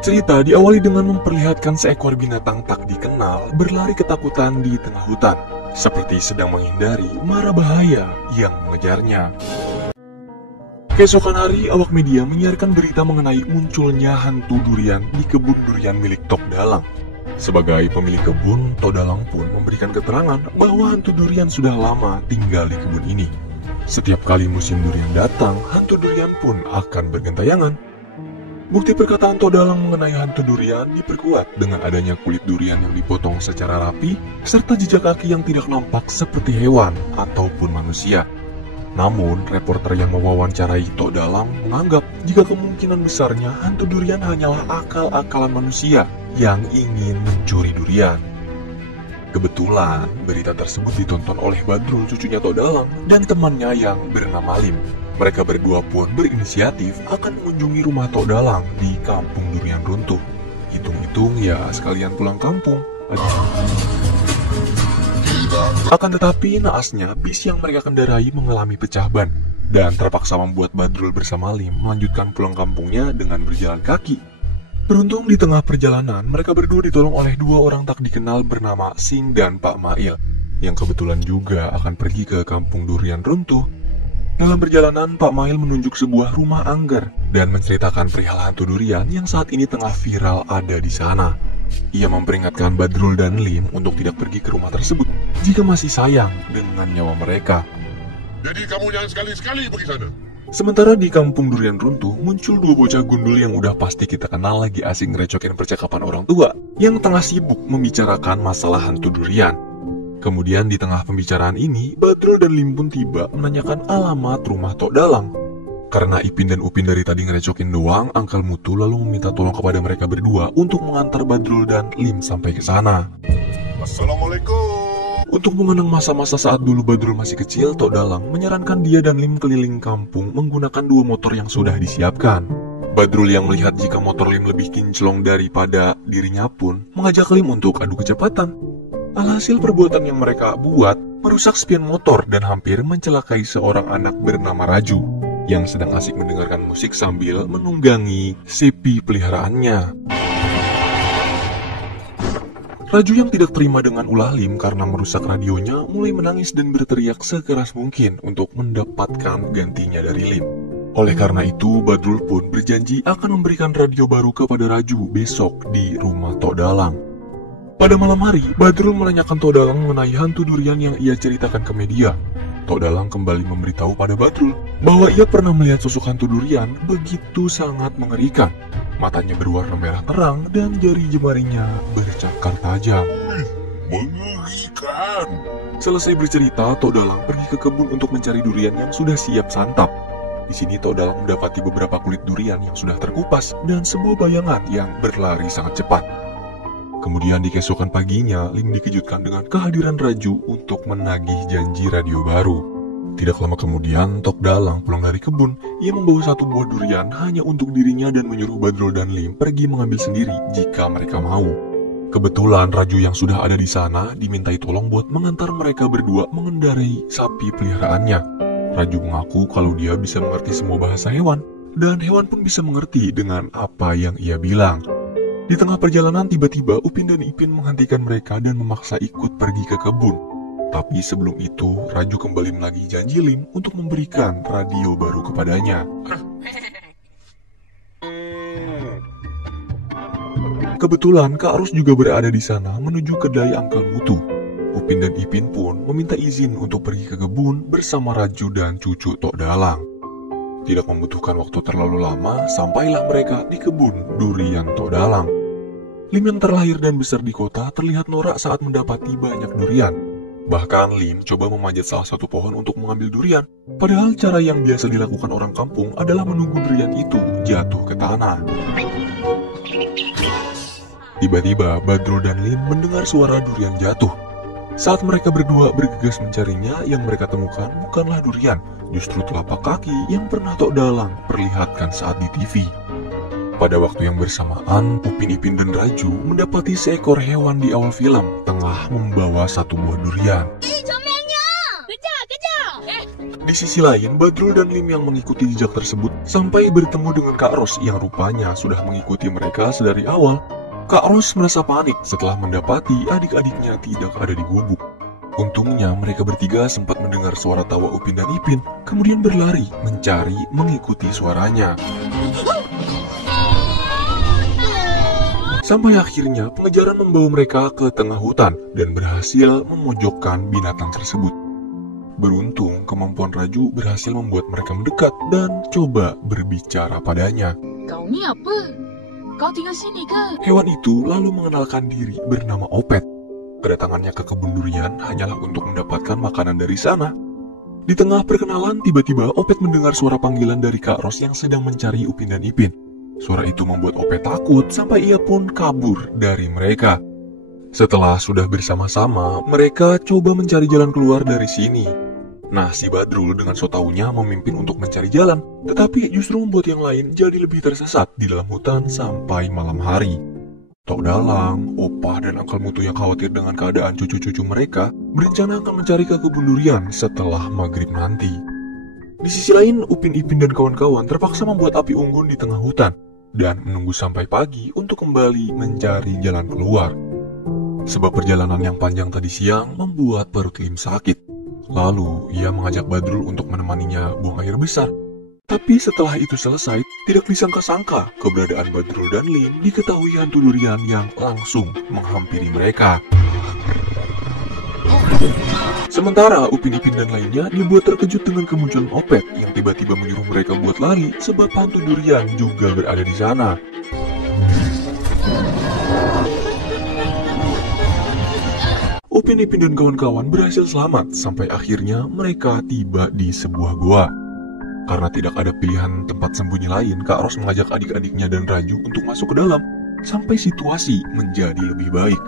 Cerita diawali dengan memperlihatkan seekor binatang tak dikenal berlari ketakutan di tengah hutan, seperti sedang menghindari mara bahaya yang mengejarnya. Keesokan hari, awak media menyiarkan berita mengenai munculnya hantu durian di kebun durian milik Tok Dalang. Sebagai pemilik kebun, Tok Dalang pun memberikan keterangan bahwa hantu durian sudah lama tinggal di kebun ini. Setiap kali musim durian datang, hantu durian pun akan bergentayangan. Bukti perkataan Tok Dalang mengenai hantu durian diperkuat dengan adanya kulit durian yang dipotong secara rapi, serta jejak kaki yang tidak nampak seperti hewan ataupun manusia. Namun, reporter yang mewawancarai Tok Dalang menganggap jika kemungkinan besarnya hantu durian hanyalah akal-akalan manusia yang ingin mencuri durian. Kebetulan, berita tersebut ditonton oleh Badrul, cucunya Tok Dalang, dan temannya yang bernama Lim. Mereka berdua pun berinisiatif akan mengunjungi rumah Tok Dalang di kampung durian runtuh. Hitung-hitung ya sekalian pulang kampung. Akan tetapi naasnya bis yang mereka kendarai mengalami pecah ban dan terpaksa membuat Badrul bersama Lim melanjutkan pulang kampungnya dengan berjalan kaki. Beruntung di tengah perjalanan mereka berdua ditolong oleh dua orang tak dikenal bernama Sing dan Pak Mail yang kebetulan juga akan pergi ke kampung durian runtuh. Dalam perjalanan, Pak Mail menunjuk sebuah rumah anggar dan menceritakan perihal hantu durian yang saat ini tengah viral ada di sana. Ia memperingatkan Badrul dan Lim untuk tidak pergi ke rumah tersebut jika masih sayang dengan nyawa mereka. Jadi kamu jangan sekali-sekali pergi sana. Sementara di kampung durian runtuh, muncul dua bocah gundul yang udah pasti kita kenal lagi asing ngerecokin percakapan orang tua yang tengah sibuk membicarakan masalah hantu durian. Kemudian di tengah pembicaraan ini, Badrul dan Lim pun tiba menanyakan alamat rumah Tok Dalang. Karena Ipin dan Upin dari tadi ngerecokin doang, Angkal Mutu lalu meminta tolong kepada mereka berdua untuk mengantar Badrul dan Lim sampai ke sana. Assalamualaikum. Untuk mengenang masa-masa saat dulu Badrul masih kecil, Tok Dalang menyarankan dia dan Lim keliling kampung menggunakan dua motor yang sudah disiapkan. Badrul yang melihat jika motor Lim lebih kinclong daripada dirinya pun mengajak Lim untuk adu kecepatan. Alhasil perbuatan yang mereka buat merusak spion motor dan hampir mencelakai seorang anak bernama Raju yang sedang asik mendengarkan musik sambil menunggangi sapi peliharaannya. Raju yang tidak terima dengan ulah Lim karena merusak radionya mulai menangis dan berteriak sekeras mungkin untuk mendapatkan gantinya dari Lim. Oleh karena itu, Badrul pun berjanji akan memberikan radio baru kepada Raju besok di rumah Tok Dalang. Pada malam hari, Badrul menanyakan Tok Dalang mengenai hantu durian yang ia ceritakan ke media. Tok Dalang kembali memberitahu pada Badrul bahwa ia pernah melihat sosok hantu durian begitu sangat mengerikan. Matanya berwarna merah terang dan jari jemarinya bercakar tajam. Mengerikan. Selesai bercerita, Tok Dalang pergi ke kebun untuk mencari durian yang sudah siap santap. Di sini Tok Dalang mendapati beberapa kulit durian yang sudah terkupas dan sebuah bayangan yang berlari sangat cepat. Kemudian di keesokan paginya, Lim dikejutkan dengan kehadiran Raju untuk menagih janji radio baru. Tidak lama kemudian, Tok Dalang pulang dari kebun. Ia membawa satu buah durian hanya untuk dirinya dan menyuruh Badrul dan Lim pergi mengambil sendiri jika mereka mau. Kebetulan Raju yang sudah ada di sana dimintai tolong buat mengantar mereka berdua mengendarai sapi peliharaannya. Raju mengaku kalau dia bisa mengerti semua bahasa hewan, dan hewan pun bisa mengerti dengan apa yang ia bilang. Di tengah perjalanan tiba-tiba Upin dan Ipin menghentikan mereka dan memaksa ikut pergi ke kebun. Tapi sebelum itu, Raju kembali menagih janji Lim untuk memberikan radio baru kepadanya. Kebetulan Kak Arus juga berada di sana menuju kedai Angkal Mutu. Upin dan Ipin pun meminta izin untuk pergi ke kebun bersama Raju dan cucu Tok Dalang. Tidak membutuhkan waktu terlalu lama, sampailah mereka di kebun durian Tok Dalang. Lim yang terlahir dan besar di kota terlihat norak saat mendapati banyak durian. Bahkan Lim coba memanjat salah satu pohon untuk mengambil durian, padahal cara yang biasa dilakukan orang kampung adalah menunggu durian itu jatuh ke tanah. Tiba-tiba Badrul dan Lim mendengar suara durian jatuh. Saat mereka berdua bergegas mencarinya, yang mereka temukan bukanlah durian, justru telapak kaki yang pernah Tok Dalang perlihatkan saat di TV. Pada waktu yang bersamaan, Upin, Ipin, dan Raju mendapati seekor hewan di awal film tengah membawa satu buah durian. Di sisi lain, Badrul dan Lim yang mengikuti jejak tersebut sampai bertemu dengan Kak Ros yang rupanya sudah mengikuti mereka sedari awal. Kak Ros merasa panik setelah mendapati adik-adiknya tidak ada di gubuk. Untungnya mereka bertiga sempat mendengar suara tawa Upin dan Ipin, kemudian berlari mencari mengikuti suaranya. Sampai akhirnya pengejaran membawa mereka ke tengah hutan dan berhasil memojokkan binatang tersebut. Beruntung, kemampuan Raju berhasil membuat mereka mendekat dan coba berbicara padanya. Kau ni apa? Kau tinggal sini ke? Hewan itu lalu mengenalkan diri bernama Opet. Kedatangannya ke kebun durian hanyalah untuk mendapatkan makanan dari sana. Di tengah perkenalan, tiba-tiba Opet mendengar suara panggilan dari Kak Ros yang sedang mencari Upin dan Ipin. Suara itu membuat Opet takut sampai ia pun kabur dari mereka. Setelah sudah bersama-sama, mereka coba mencari jalan keluar dari sini. Nah, si Badrul dengan so taunya memimpin untuk mencari jalan, tetapi justru membuat yang lain jadi lebih tersesat di dalam hutan sampai malam hari. Tok Dalang, Opah, dan Angkel Mutu yang khawatir dengan keadaan cucu-cucu mereka berencana akan mencari ke kebun durian setelah maghrib nanti. Di sisi lain, Upin Ipin dan kawan-kawan terpaksa membuat api unggun di tengah hutan dan menunggu sampai pagi untuk kembali mencari jalan keluar. Sebab perjalanan yang panjang tadi siang membuat perut Lim sakit. Lalu, ia mengajak Badrul untuk menemaninya buang air besar. Tapi setelah itu selesai, tidak disangka-sangka keberadaan Badrul dan Lim diketahui hantu durian yang langsung menghampiri mereka. Sementara Upin Ipin dan lainnya dibuat terkejut dengan kemunculan Opet yang tiba-tiba menyuruh mereka buat lari sebab hantu durian juga berada di sana. Upin Ipin dan kawan-kawan berhasil selamat sampai akhirnya mereka tiba di sebuah goa. Karena tidak ada pilihan tempat sembunyi lain, Kak Ros mengajak adik-adiknya dan Raju untuk masuk ke dalam sampai situasi menjadi lebih baik.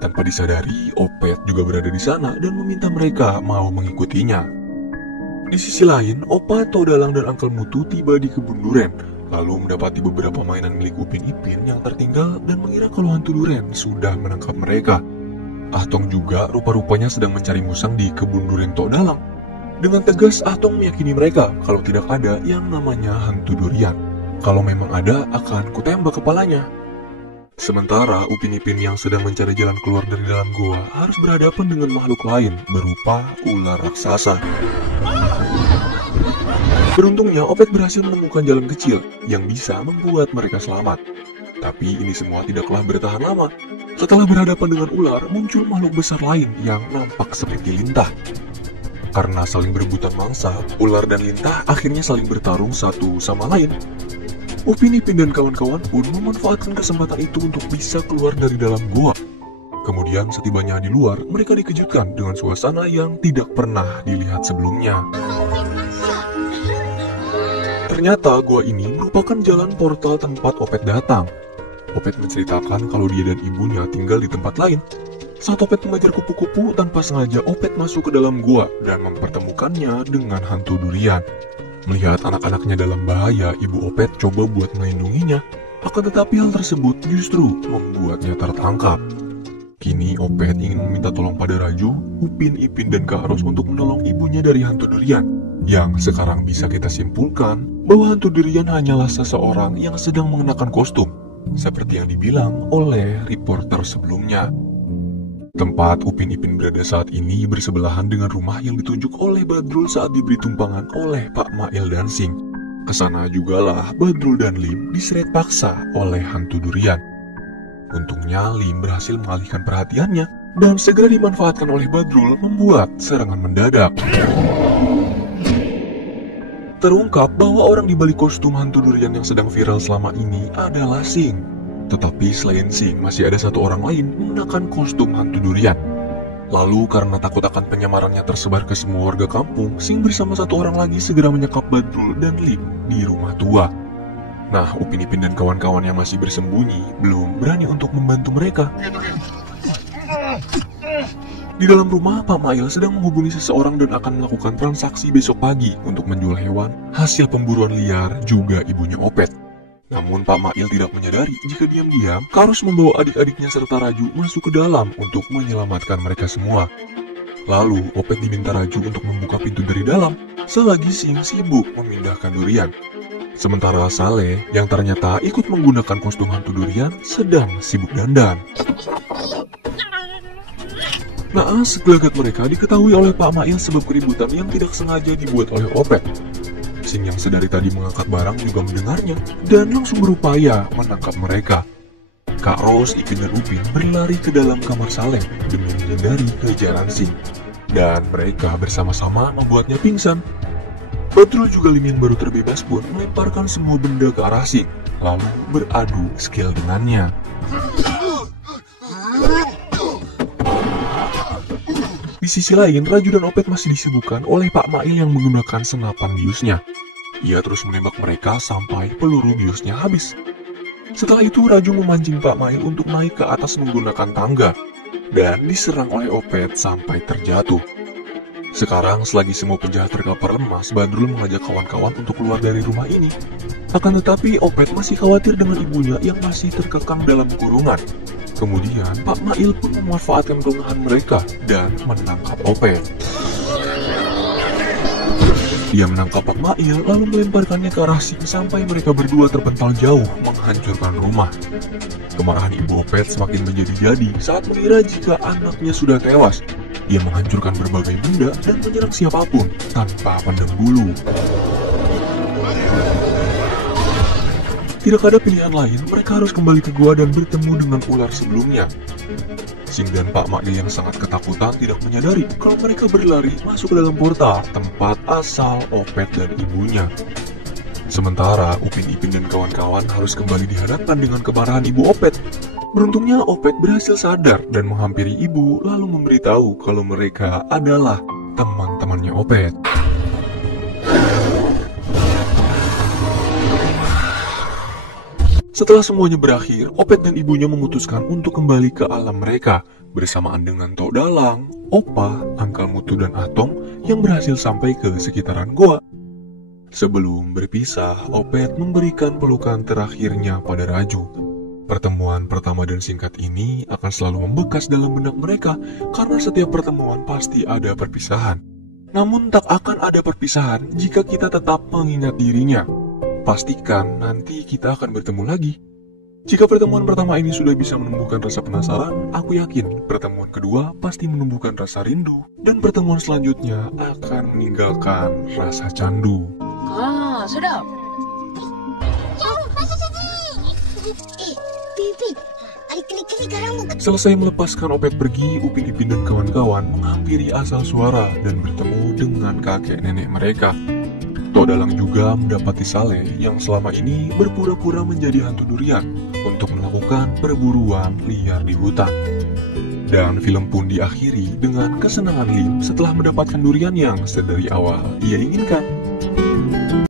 Tanpa disadari, Opet juga berada di sana dan meminta mereka mau mengikutinya. Di sisi lain, Opa, Tok Dalang, dan Angkel Mutu tiba di kebun duren, lalu mendapati beberapa mainan milik Upin Ipin yang tertinggal dan mengira kalau hantu duren sudah menangkap mereka. Ahtong juga rupa-rupanya sedang mencari musang di kebun durian Tok Dalang. Dengan tegas, Ahtong meyakini mereka kalau tidak ada yang namanya hantu durian. Kalau memang ada, akan kutembak kepalanya. Sementara Upin Ipin yang sedang mencari jalan keluar dari dalam goa harus berhadapan dengan makhluk lain berupa ular raksasa. Beruntungnya, Opet berhasil menemukan jalan kecil yang bisa membuat mereka selamat. Tapi ini semua tidaklah bertahan lama. Setelah berhadapan dengan ular, muncul makhluk besar lain yang nampak seperti lintah. Karena saling berebutan mangsa, ular dan lintah akhirnya saling bertarung satu sama lain. Upin Ipin dan kawan-kawan pun memanfaatkan kesempatan itu untuk bisa keluar dari dalam goa. Kemudian setibanya di luar, mereka dikejutkan dengan suasana yang tidak pernah dilihat sebelumnya. Ternyata goa ini merupakan jalan portal tempat Opet datang. Opet menceritakan kalau dia dan ibunya tinggal di tempat lain. Saat Opet mengajar kupu-kupu, tanpa sengaja Opet masuk ke dalam gua dan mempertemukannya dengan hantu durian. Melihat anak-anaknya dalam bahaya, ibu Opet coba buat melindunginya. Akan tetapi hal tersebut justru membuatnya tertangkap. Kini Opet ingin meminta tolong pada Raju, Upin Ipin, dan Kak Ros untuk menolong ibunya dari hantu durian. Yang sekarang bisa kita simpulkan bahwa hantu durian hanyalah seseorang yang sedang mengenakan kostum, seperti yang dibilang oleh reporter sebelumnya. Tempat Upin Ipin berada saat ini bersebelahan dengan rumah yang ditunjuk oleh Badrul saat diberi tumpangan oleh Pak Mail Dancing. Kesana jugalah Badrul dan Lim diseret paksa oleh hantu durian. Untungnya Lim berhasil mengalihkan perhatiannya dan segera dimanfaatkan oleh Badrul membuat serangan mendadak. Terungkap bahwa orang di balik kostum hantu durian yang sedang viral selama ini adalah Sing. Tetapi selain Sing, masih ada satu orang lain menggunakan kostum hantu durian. Lalu karena takut akan penyamarannya tersebar ke semua warga kampung, Sing bersama satu orang lagi segera menyekap Badrul dan Lim di rumah tua. Nah, Upin Ipin dan kawan-kawan yang masih bersembunyi belum berani untuk membantu mereka. Di dalam rumah, Pak Mail sedang menghubungi seseorang dan akan melakukan transaksi besok pagi untuk menjual hewan hasil pemburuan liar juga ibunya Opet. Namun Pak Mail tidak menyadari jika diam-diam Karus membawa adik-adiknya serta Raju masuk ke dalam untuk menyelamatkan mereka semua. Lalu Opet diminta Raju untuk membuka pintu dari dalam. selagi Sing sibuk memindahkan durian. Sementara Saleh yang ternyata ikut menggunakan kostum hantu durian sedang sibuk dandan. Naas gelagat mereka diketahui oleh Pak Mail sebab keributan yang tidak sengaja dibuat oleh Opet. Sing yang sedari tadi mengangkat barang juga mendengarnya dan langsung berupaya menangkap mereka. Kak Ros, Ipin, dan Upin berlari ke dalam kamar Saleh demi menghindari kejaran Sing. Dan mereka bersama-sama membuatnya pingsan. Badrul juga Lim yang baru terbebas pun melemparkan semua benda ke arah Sing, lalu beradu skill dengannya. Di sisi lain, Raju dan Opet masih disibukkan oleh Pak Mail yang menggunakan senapan biusnya. Ia terus menembak mereka sampai peluru biusnya habis. Setelah itu, Raju memancing Pak Mail untuk naik ke atas menggunakan tangga, dan diserang oleh Opet sampai terjatuh. Sekarang, selagi semua penjahat terkapar lemas, Badrul mengajak kawan-kawan untuk keluar dari rumah ini. Akan tetapi, Opet masih khawatir dengan ibunya yang masih terkekang dalam kurungan. Kemudian, Pak Mail pun memanfaatkan kelemahan mereka dan menangkap Opet. Dia menangkap Pak Mail lalu melemparkannya ke arah Sing sampai mereka berdua terpental jauh menghancurkan rumah. Kemarahan ibu Opet semakin menjadi-jadi saat mengira jika anaknya sudah tewas. Ia menghancurkan berbagai benda dan menyerang siapapun tanpa pandang bulu. Tidak ada pilihan lain, mereka harus kembali ke gua dan bertemu dengan ular sebelumnya. Sing dan Pak Mail yang sangat ketakutan tidak menyadari kalau mereka berlari masuk ke dalam portal tempat asal Opet dan ibunya. Sementara Upin, Ipin, dan kawan-kawan harus kembali dihadapkan dengan kemarahan ibu Opet. Beruntungnya Opet berhasil sadar dan menghampiri ibu lalu memberitahu kalau mereka adalah teman-temannya Opet. Setelah semuanya berakhir, Opet dan ibunya memutuskan untuk kembali ke alam mereka bersamaan dengan Tok Dalang, Opa, Angkal Mutu, dan Atom yang berhasil sampai ke sekitaran goa. Sebelum berpisah, Opet memberikan pelukan terakhirnya pada Raju. Pertemuan pertama dan singkat ini akan selalu membekas dalam benak mereka karena setiap pertemuan pasti ada perpisahan. Namun tak akan ada perpisahan jika kita tetap mengingat dirinya. Pastikan nanti kita akan bertemu lagi. Jika pertemuan pertama ini sudah bisa menumbuhkan rasa penasaran, aku yakin pertemuan kedua pasti menumbuhkan rasa rindu, dan pertemuan selanjutnya akan meninggalkan rasa candu. Sedap. Selesai melepaskan Opet pergi, Upin, Ipin, dan kawan-kawan menghampiri asal suara dan bertemu dengan kakek nenek mereka. Tok Dalang juga mendapati Saleh yang selama ini berpura-pura menjadi hantu durian untuk melakukan perburuan liar di hutan. Dan film pun diakhiri dengan kesenangan Lim setelah mendapatkan durian yang sedari awal ia inginkan.